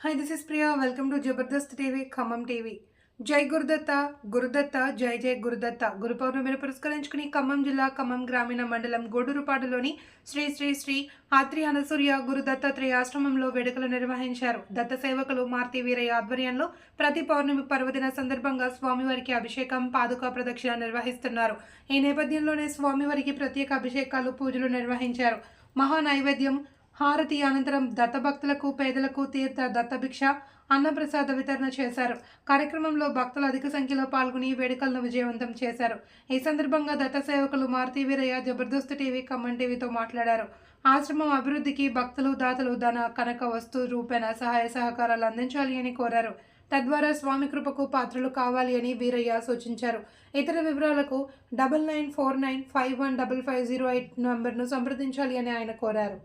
Hi, this is Priya. Welcome to Jabardast TV, Khammam TV. జై గురుదత్త గురుదత్త జై జై గురుదత్త గురు పౌర్ణమిని పురస్కరించుకుని ఖమ్మం జిల్లా ఖమ్మం గ్రామీణ మండలం గొడూరుపాడులోని శ్రీ శ్రీ శ్రీ ఆత్రి అనసూయ గురు దత్తాత్రేయ ఆశ్రమంలో వేడుకలు నిర్వహించారు. దత్త సేవకులు మార్తి వీరయ్య ఆధ్వర్యంలో ప్రతి పౌర్ణమి పర్వదిన సందర్భంగా స్వామివారికి అభిషేకం పాదుకా ప్రదక్షిణ నిర్వహిస్తున్నారు. ఈ నేపథ్యంలోనే స్వామివారికి ప్రత్యేక అభిషేకాలు పూజలు నిర్వహించారు. మహా నైవేద్యం హారతి అనంతరం దత్తభక్తులకు పేదలకు తీర్థ దత్తభిక్ష అన్నప్రసాద వితరణ చేశారు. కార్యక్రమంలో భక్తులు అధిక సంఖ్యలో పాల్గొని వేడుకలను విజయవంతం చేశారు. ఈ సందర్భంగా దత్త సేవకులు మారుతి వీరయ్య జబర్దస్త్ టీవీ ఖమ్మం టీవీతో మాట్లాడారు. ఆశ్రమం అభివృద్ధికి భక్తులు దాతలు ధన కనక వస్తు రూపేణ సహాయ సహకారాలు అందించాలి అని కోరారు. తద్వారా స్వామి కృపకు పాత్రలు కావాలి అని వీరయ్య సూచించారు. ఇతర వివరాలకు 9949515508 నంబర్ను సంప్రదించాలి అని ఆయన కోరారు.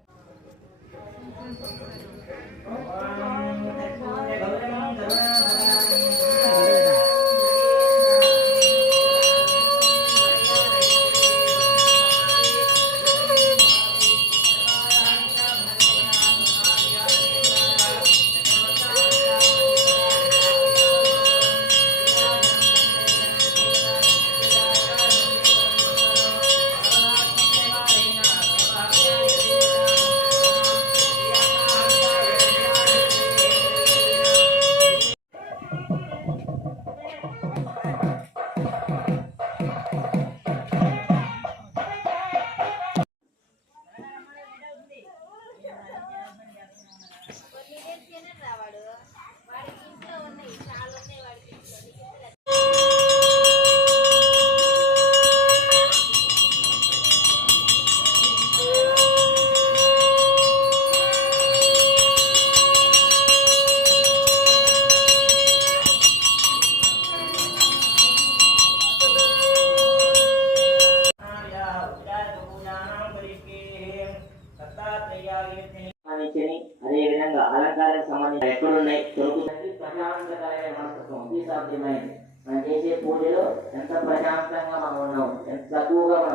అదే విధంగా అలంకారానికి సంబంధించి ఎక్కడున్నాయి దొరుకుతుంది. ప్రశాంతకరమైన మనస్తత్వం ఇది సాధ్యమైంది. మనం చేసే పూజలో ఎంత ప్రశాంతంగా మనం ఉన్నాం, ఎంత తక్కువగా మనం